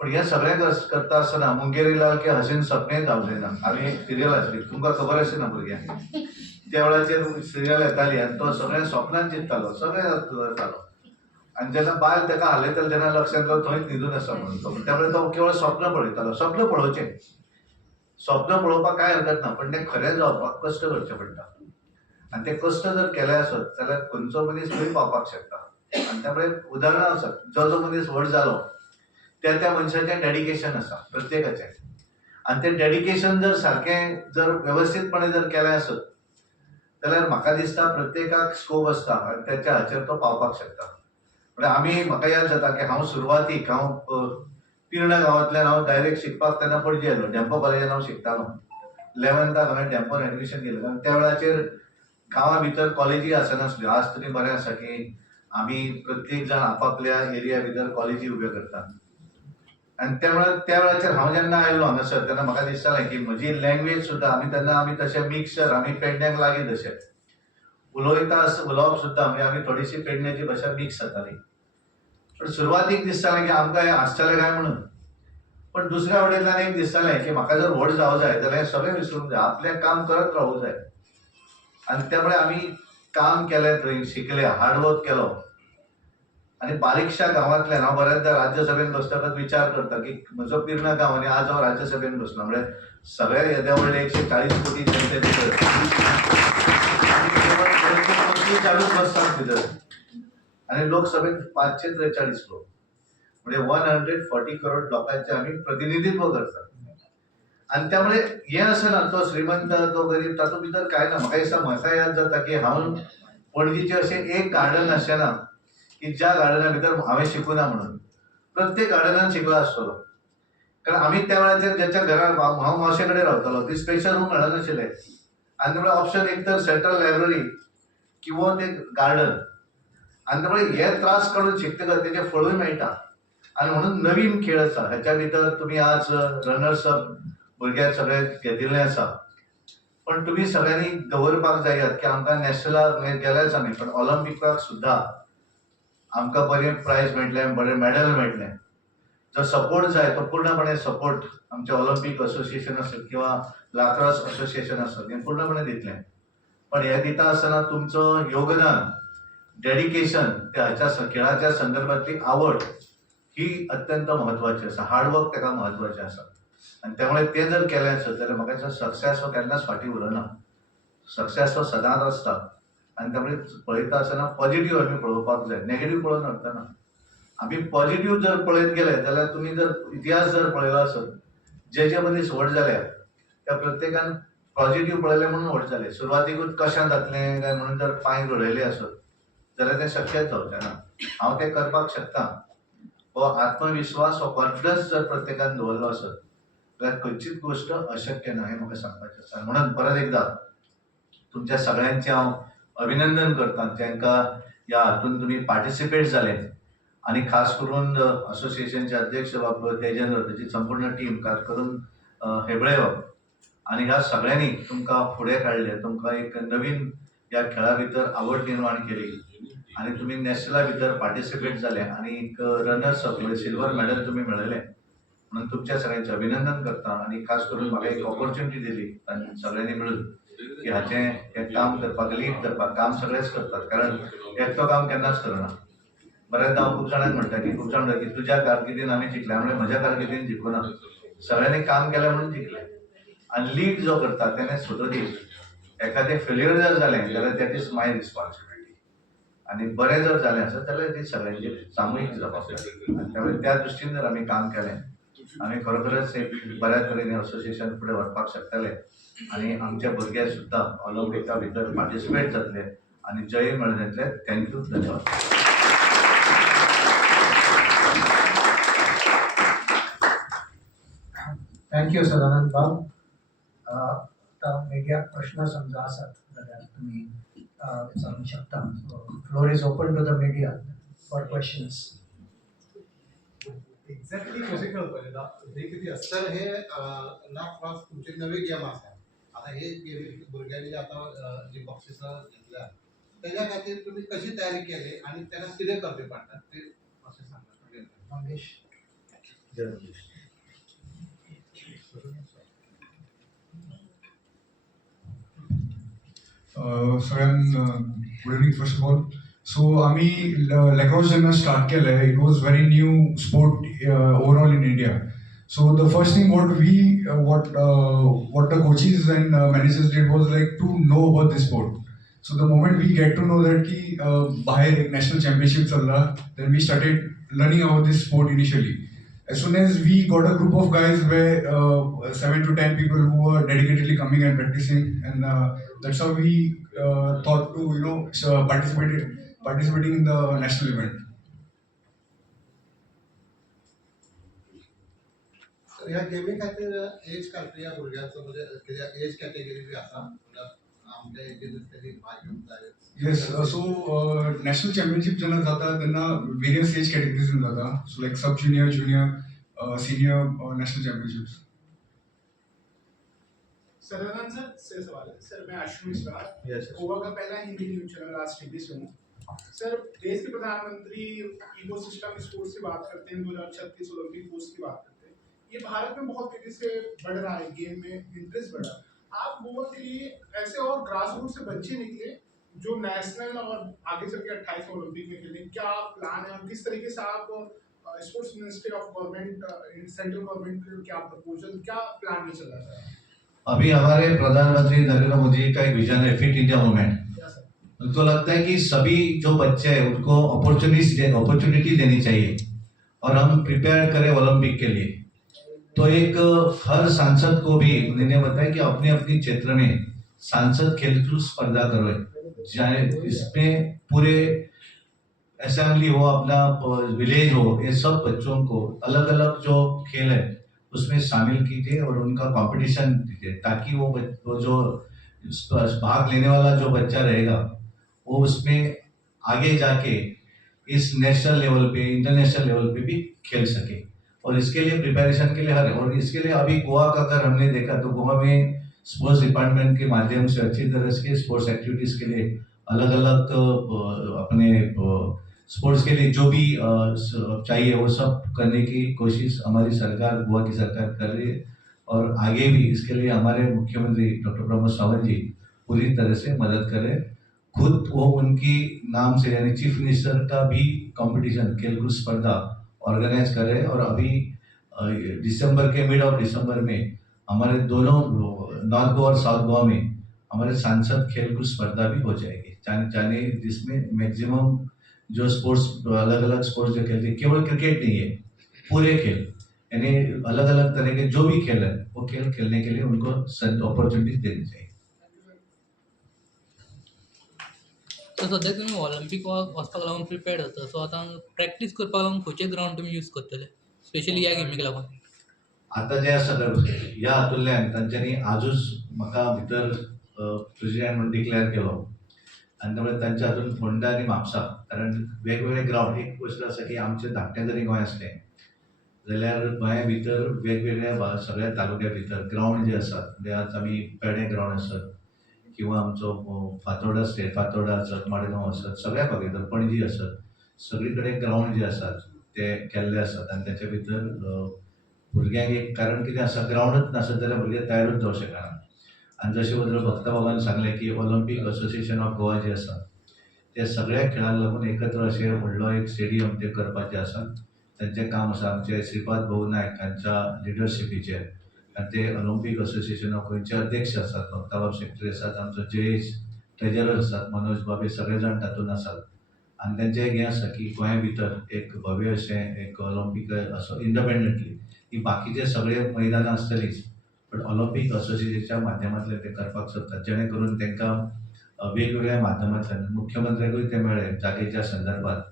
पण हे सगळें करता आसतना मुंगेरीलाल के हसीन सपने जावचे ना. हांवें एक सिरियल आसली, तुमकां खबर आसा ना भुरग्यांक, त्या वेळाचेर सिरियल येताली आनी तो सगळें स्वप्नांत चिंत्तालो, सगळें जातालो. आनी जेन्ना बायल ताका हालयतालो तेन्ना लक्षांत येतालो थंयच न्हिदून आसा म्हणून तो. त्यामुळे तो केवळ स्वप्न पळयतालो. स्वप्न पळोवचें, स्वप्न पळोवपाक कांय हरकत ना, पण तें खरें जावपाक कश्ट करचे पडटा. आनी ते कश्ट जर केले आसत जाल्यार खंयचो मनीस खंय पावपाक शकता. आनी त्यामुळे उदाहरणां आसात. जो मनीस व्हड जालो त्या मनशाचें डेडिकेशन आसा प्रत्येकाचें. आनी तें डेडिकेशन जर सारकें जर वेवस्थीतपणे जर केलें आसत जाल्यार म्हाका दिसता प्रत्येकाक स्कोप आसता आनी त्याच्या हाचेर तो पावपाक शकता. म्हणजे म्हाका याद जाता की हांव सुरवातीक पिर्ण गांवांतल्यान हांव डायरेक्ट शिकपाक तेन्ना पणजे येयलो. डेंपो कॉलेजान हांव शिकतालो. 11th हांवें डेंपोन एडमिशन केलें. आनी त्या वेळाचेर गांवा भितर कॉलेजी आसनासल्यो. आज तरी बरें आसा की आमी प्रत्येक जाण आपापल्या एरिया भितर कॉलेजी उब्यो करतात. आनी त्या वेळाचेर हांव जेन्ना आयिल्लो हांगासर तेन्ना म्हाका दिसतालें की म्हजी लँग्वेज सुद्दां आमी तशे मिक्सर, आमी पेडण्याक लागीं तशे उलोवप सुद्दां म्हणजे आमी थोडीशी पेडण्याची भाशा मिक्स जाताली. पण सुरवातीक दिसतालें की आमकां हें आसतलें काय म्हणून. पण दुसऱ्या वटेंतल्यान एक दिसतालें की म्हाका जर व्हड जावं जाय जाल्यार हें सगळें विसरूंक जाय, आपलें काम करत रावूंक जाय. आनी त्यामुळे आमी काम केलें, थंय शिकले, हार्डवर्क केलो. आनी बारीकशा गांवांतल्यान हांव बऱ्याचदा राज्यसभेन बसतकच विचार करता की म्हजो पिर्ण गांव आनी आज हांव राज्यसभेन बसलो. म्हणजे सगळे येद्या व्हडले 140 कोटी जनते भितर 45 बसतात भितर आनी लोकसभेत 543 लोक. म्हणजे 140 करोड लोकांचे आमी प्रतिनिधित्व करतात. आनी त्यामुळे हें आसना तो श्रीमंत तो गरीब तातूंत भितर कांय ना. म्हाका याद जाता की हांव पणजीचें अशें एक गार्डन आसचें ना की ज्या गार्डना भितर हांवें शिकूना म्हणून. प्रत्येक गार्डनान शिकलो आसतलो. कारण आमी त्या वेळाचेर ज्याच्या घरान हांव मावशे कडेन रावतालो ती स्पेशल रूम हाडनाशिल्ले. आनी त्यामुळे ऑप्शन एक तर सेंट्रल लायब्ररी किंवा ते गार्डन. आनी त्यामुळे हे त्रास काडून शिकतकच तेजें फळूय मेळटा. आनी म्हणून नवीन खेळ आसा हेच्या भितर तुमी आज रनर्स अप भुरगे सगळे घेतिल्ले आसा. पण तुमी सगळ्यांनी दवरपाक जायात की आमकां नॅशनलाक गेलेच आमी पण ऑलिंपिकाक सुद्दां आमकां बरें प्रायज मेळटलें, बरें मेडल मेळटलें. जो सपोर्ट जाय तो पूर्णपणे सपोर्ट आमचे ऑलिंपीक असोसिएशन आसत किंवा लॅक्रोस असोसिएशन आसत हें पूर्णपणे दितलें. पण हें दिता आसतना तुमचो योगदान, डेडिकेशन, त्या खेळाच्या संदर्भातली आवड ही अत्यंत म्हत्वाची आसा. हार्डवर्क ताका म्हत्वाचें आसा. आनी त्यामुळे तें जर केलें आसत जाल्यार म्हाका दिसता सक्सेस हो केन्नाच फाटीं उरना. सक्सेस हो सदांच आसता. आनी त्यामुळे पळयता आसतना पॉझिटिव्ह आमी पळोवपाक जाय, नेगेटिव्ह पळोवन हरतना. आमी पॉझिटिव्ह जर पळयत गेले जाल्यार तुमी जर इतिहास जर पळयलो आसत जे मनीस व्हड जाले त्या प्रत्येकान पॉझिटिव्ह पळयलें म्हणून व्हड जाले. सुरवातीकूच कशें जातलें काय म्हणून जर पांय घडयले आसत जाल्यार तें शक्यच जावचें ना. हांव तें करपाक शकता. हो आत्मविश्वास हो कॉन्फिडन्स जर प्रत्येकान दवरलो आसत जाल्यार खंयचीच गोश्ट अशक्य ना हें म्हाका सांगपाचें आसा. म्हणून परत एकदा तुमच्या सगळ्यांचें हांव अभिनंदन करता जेंकां ह्या हातूंत तुमी पार्टिसिपेट जाले. आनी खास करून असोसिएशनचे अध्यक्ष बाब तेजेंद्र तेजी संपूर्ण टीम खास करून हेबळे आनी ह्या सगळ्यांनी तुमकां फुडें काडलें. तुमकां एक नवीन ह्या खेळा भितर आवड निर्माण केली आनी तुमी नॅशनला भितर पार्टिसिपेट जाले आनी एक रनर्स अप म्हणजे सिल्वर मेडल तुमी मेळयलें. म्हणून तुमच्या सगळ्यांचें अभिनंदन करता. आनी खास करून म्हाका एक ऑपॉर्च्युनिटी दिली आनी सगळ्यांनी मेळून की हाचें हें काम करपाक लीड करपाक. काम सगळेच करतात कारण एकटो काम केन्नाच करना. बऱ्याचदा हांव खूब जाणांक म्हणटा की खूब जाण म्हणटा की तुज्या कारकिर्दीन आमी जिखल्या म्हणजे म्हज्या कारकिर्दीन जिखूना. सगळ्यांनी काम केलें म्हणून जिखले. आनी लीड जो करता तेणें स्वतंत्र. एखादें फेल्युअर जर जालें जाल्यार दॅट इज माय रिस्पॉन्सिबिलिटी. आनी बरें जर जालें आसत जाल्यार ती सगळ्यांची सामुहीक जबाबदारी. आनी त्यामुळे त्या दृश्टीन जर आमी काम केलें आमी खरोखरच एक बऱ्या तरेन असोसिएशन फुडें व्हरपाक शकतले. आनी आमचे भुरगे सुद्दां ऑलिंपिका भितर पार्टिसिपेट जातले आनी जय मेळून येतले. थँक्यू. धन्यवाद. थँक्यू सदानंद बाब. आता मीडिया प्रश्न समजा आसात जाल्यार तुमी विचारूंक शकता. Floor is open to the media for questions. Exactly कशें कळपाचें ना हे कितें आसता हे लॅक्रोस तुमचे नवे गेम आसा. आतां हे गेमी भुरग्यांनी आतां जी बक्षिसां घेतल्या त्याच्या खातीर तुम्ही कशी तयारी केली आणि त्याला कितें करचे पडटा ते मातशें सांगात. मंगेश. सगळ्यांना good evening first of all. So आम्ही लॅक्रॉस जेन्ना स्टार्ट केलें, it was very new sport overall in India. So the first thing what the coaches and managers did was like to know about this sport. So the moment we get to know that ki बाहेर एक national championship चलला, then we started learning about this sport initially. As soon as we got a group of guys where 7 to 10 people who were dedicatedly coming and practicing, and that's how we thought to participating in the national event. ह्या गेमी खातीर as काडटा ह्या भुरग्यांचो, म्हणजे कित्याक as category B आसा, म्हणल्यार आमच्या एजीनूच तेणी भाग घेवंक जाय. Yes, so national championship जेन्ना जाता तेन्ना various age categories जाता. So like sub junior, junior, senior national championships. Sarvanand sir से सवाल है सर. मैं आशु मिश्रा, गोवा का पहला हिंदी न्यूज चैनल आज टीवी से हूँ. सर, देश के प्रधानमंत्री इकोसिस्टम स्पोर्ट्स की बात करते हैं, 2036 ओलंपिक कोर्स की बात करते हैं. ये भारत में बहुत तेजी से बढ़ रहा है, गेम में इंटरेस्ट बढ़ा. आप गोवा के लिए ऐसे और ग्रास रूट से बच्चे निकले जो नेशनल और आगे चल के 28 ओलंपिक में खेलें, क्या प्लान है और किस तरीके से आप sports ministry of government, central government क्या प्रपोजल, क्या प्लान में चल रहा है? अभी हमारे प्रधानमंत्री नरेंद्र मोदी का एक विजन है फिट इंडिया मूवमेंट. उनको लगता है कि सभी जो बच्चे हैं उनको अपॉर्चुनिटी देनी चाहिए और हम प्रिपेयर करें ओलंपिक के लिए. तो एक हर सांसद को भी उन्होंने बताया कि अपने अपने क्षेत्र में सांसद खेलकूद स्पर्धा करो, चाहे इसमें पूरे असेंबली हो, अपना विलेज हो, ये सब बच्चों को अलग अलग जो खेल है उसमें शामिल कीजिए और उनका कंपटीशन दीजिए, ताकि वो जो भाग लेने वाला जो बच्चा रहेगा वो उसमें आगे जाके इस नेशनल लेवल पे, इंटरनेशनल लेवल पे भी खेल सके. और इसके लिए प्रिपरेशन के लिए और इसके लिए अभी गोवा का अगर हमने देखा तो गोवा में स्पोर्ट्स डिपार्टमेंट के माध्यम से अच्छी तरह से स्पोर्ट्स एक्टिविटीज के लिए अलग अलग अपने स्पोर्ट्स के लिए जो भी चाहिए वो सब करने की कोशिश हमारी सरकार, गोवा की सरकार कर रही है. और आगे भी इसके लिए हमारे मुख्यमंत्री डॉक्टर प्रमोद सावंत जी पूरी तरह से मदद करें. खुद वो उनकी नाम से यानी चीफ मिनिस्टर का भी कंपटीशन खेलकूद स्पर्धा ऑर्गेनाइज करें. और अभी दिसंबर के मिड ऑफ दिसंबर में हमारे दोनों नॉर्थ गोवा और साउथ गोवा में हमारे सांसद खेलकूद स्पर्धा भी हो जाएगी, जाने जिसमें मैक्सिमम जो स्पोर्ट्स अलग अलग स्पोर्ट्स जो खेलते हैं, केवल क्रिकेट नहीं है, पूरे खेल यानी अलग अलग तरह के जो भी खेल है वो खेल खेलने के लिए उनको अपॉर्चुनिटीज देनी चाहिए. सो सद्या तुम्ही ऑलिंपिक वचपाक लागून प्रिपेर्ड आसा, सो आतां प्रॅक्टीस करपाक लागून खंयचे ग्रावंड तुमी यूज करतले, स्पेशली ह्या गेमीक लागून? आता जे आसा ह्या हातूंतल्यान तांच्यांनी आजूच म्हाका भितर प्रेसिडेंट म्हणून डिक्लेअर केलो आनी त्यामुळे तांच्या हातून फोंडा आनी म्हापसा, कारण वेगवेगळे ग्रावंड. एक गोश्ट आसा की आमचे धाकटें जरी गोंय आसलें जाल्यार गोंया भितर वेगवेगळ्या सगळ्या तालुक्या भितर ग्रावंड जे आसात, म्हणजे आज आमी पेडे ग्रावंड आसत किंवा आमचो फातोर्डा स्टेट, फातोर्डा आसत, मडगांव आसत, सगळ्या भागांत पणजी आसत, सगळी कडेन ग्रावंड जे आसात ते केल्ले आसात. आनी त्याच्या भितर भुरग्यांक एक कारण कितें आसा, ग्रावंडूच नासत जाल्यार भुरगे तयारूच जावंक शकना. आनी जशें बद्दल भक्ता बाबान सांगलें की ऑलिंपिक असोसिएशन ऑफ गोवा जे आसा ते सगळ्या खेळांक लागून एकत्र अशें व्हडलो एक स्टेडियम ते करपाचें आसा. त्यांचें काम आसा आमचे श्रीपाद भाऊ नायक हांच्या लिडरशिपीचेर. आनी ते ऑलिंपिक असोसिएशन ऑफ गोंयचे अध्यक्ष आसात, भक्ता बाब सेक्रेटरी आसात, आमचो जयेश ट्रेजरर आसात, मनोज बाबे, सगळे जाण तातूंत आसात. आनी तेंचें हें आसा की गोंया भितर एक भव्य अशें एक ऑलिंपिक असो इंडिपेंडंटली, ही बाकीचे सगळे मैदानां आसतलीच पण ऑलिंपिक असोसिएशनच्या माध्यमांतल्यान ते करपाक सोदतात, जेणे करून तांकां वेगवेगळ्या माध्यमांतल्यान मुख्यमंत्र्याकूय ते मेळ्ळे जागेच्या संदर्भात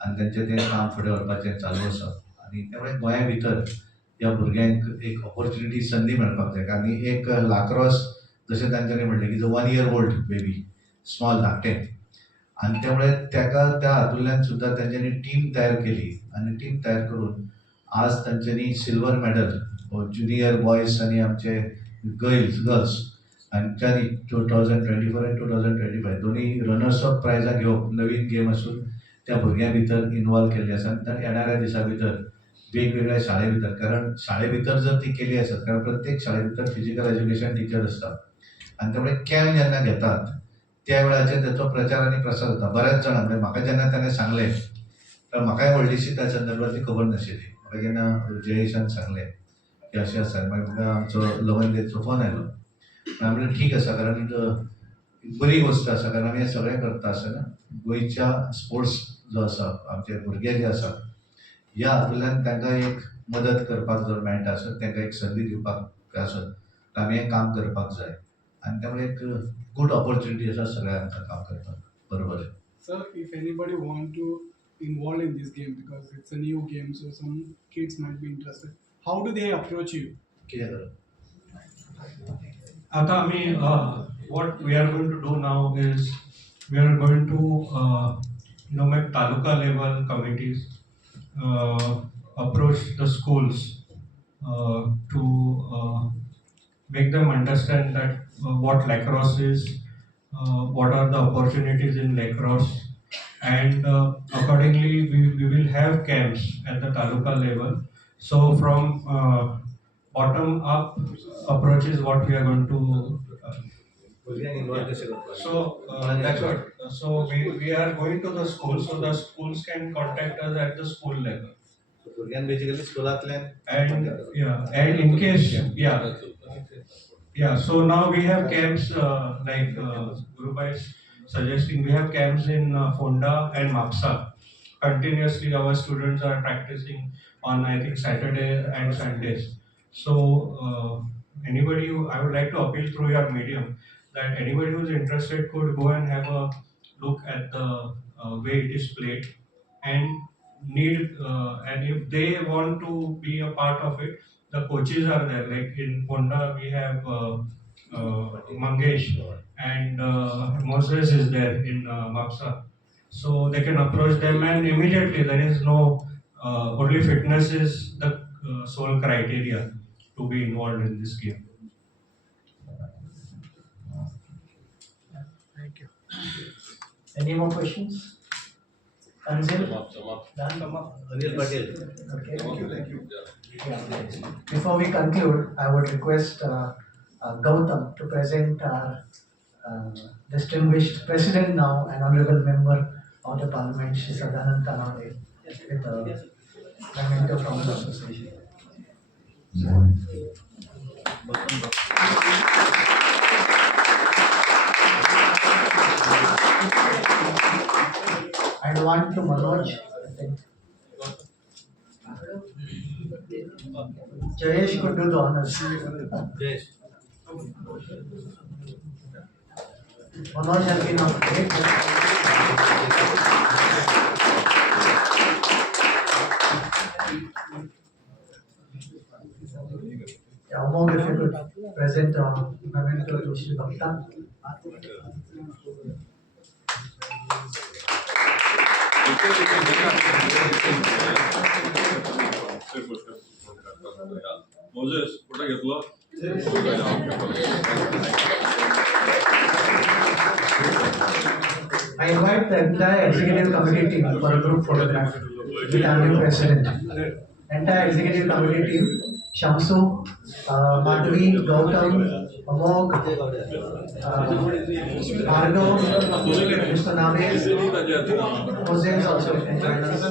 आनी तेंचें तें काम फुडें व्हरपाचें चालू आसा. आनी त्यामुळे गोंया भितर ह्या भुरग्यांक एक ऑपॉर्च्युनिटी, संदी मेळपाक जाय. आनी एक लाक्रोस जशें तांच्यांनी म्हणलें की 1 year old बेबी, स्मॉल धाकटें, आनी त्यामुळे ताका त्या हातूंतल्यान सुद्दां तांच्यांनी टीम तयार केली आनी टीम तयार करून आज तांच्यांनी सिल्वर मेडल ज्युनियर बॉयज आनी आमचे गर्ल्स आणि त्यांनी 2024 आणि 2025 दोन्ही रनर्स ऑफ प्रायजां घेवप नवीन गेम असून त्या भुरग्यां भितर इन्वॉल्व केल्ली आसा आनी तांणी येणाऱ्या दिसा भितर वेगवेगळ्या शाळे भितर, कारण शाळे भितर जर ती केली आसत, कारण प्रत्येक शाळे भितर फिजिकल एज्युकेशन टीचर असतात आणि त्यामुळे कॅम्प जेन्ना घेतात त्या वेळाचेर त्याचो प्रचार आनी प्रसार जाता. बऱ्याच जाणां म्हणजे म्हाका जेन्ना ताणें सांगलें तर म्हाकाय व्हडलीशी त्या संदर्भातली खबर नाशिल्ली. म्हाका जेन्ना जयेशान सांगलें की अशें आसा, मागीर म्हाका आमचो लवण देचो फोन आयलो. हांवें म्हणलें ठीक आसा, कारण बरी गोश्ट आसा, कारण आमी हें सगळें करता आसतना गोंयच्या स्पोर्ट्स जो आसा, आमचे भुरगे जे आसात ह्या हातूंतल्यान तांकां एक मदत करपाक जर मेळटा आसत, तांकां एक संदी दिवपाक आसत, तर आमी हें काम करपाक जाय आनी त्यामुळे एक गुड ऑपॉर्च्युनिटी आसा सगळ्यांक काम करपाक. बरोबर. Sir, if anybody want to involve in this game because it's a new game, so some kids might be interested. How do they approach you? कितें करप? आता आम्ही what we are going to do now is we are going to make taluka level committees approach the schools to make them understand that what lacrosse is, what are the opportunities in lacrosse, and accordingly we will have camps at the taluka level. So from bottom up approach is what we are going to so that's what. So we are going to the schools, so the schools can contact us at the school level. Basically स्कुलांतल्यान And in case so now we have camps like Gurubai is suggesting, we have camps in Fonda and Mapsa. Continuously our students are practicing on I think Saturday and Sundays. So anybody who, I would like to appeal through your medium that anybody who is interested could go and have a look at the way it is played and and if they want to be a part of it, the coaches are there. Like in Honda we have Mangesh and Moses is there in Mapsa, so they can approach them and immediately there is no only fitness is the sole criteria to be involved in this game. Thank you. Any more questions? Anil? Anil Patel. Okay. Thank you. Yeah. Before we conclude, I would request Gautam to present our distinguished president now and honorable member of the parliament, Shri Sadanand Tanave, with a memento from the association. And one to Manoj, I think. Jayesh could do the honors. Jayesh. Manoj has been of great Among, if you could present a memento to Shri Bhakta. Moses, कुठे घेतलं? I invite the entire executive committee team for a group photograph with our new president. Entire executive committee team, Shamsu, Madhvi, Gautam, Amog, Bhargav, Mr. Navesh, Jose is also can join us.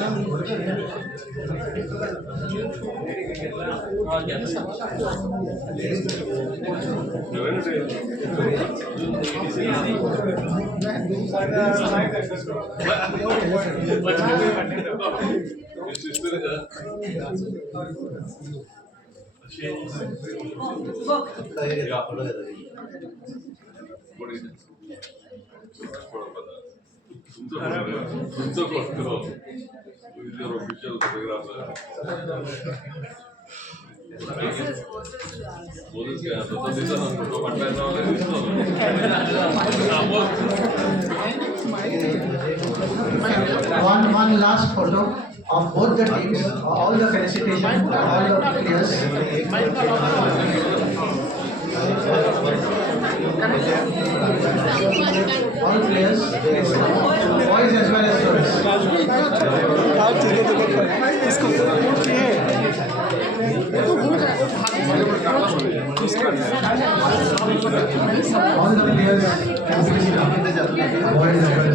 Official photographer. One last photo of both the teams, all the felicitations, all the players. All players, boys as well as girls. All the players, boys as well as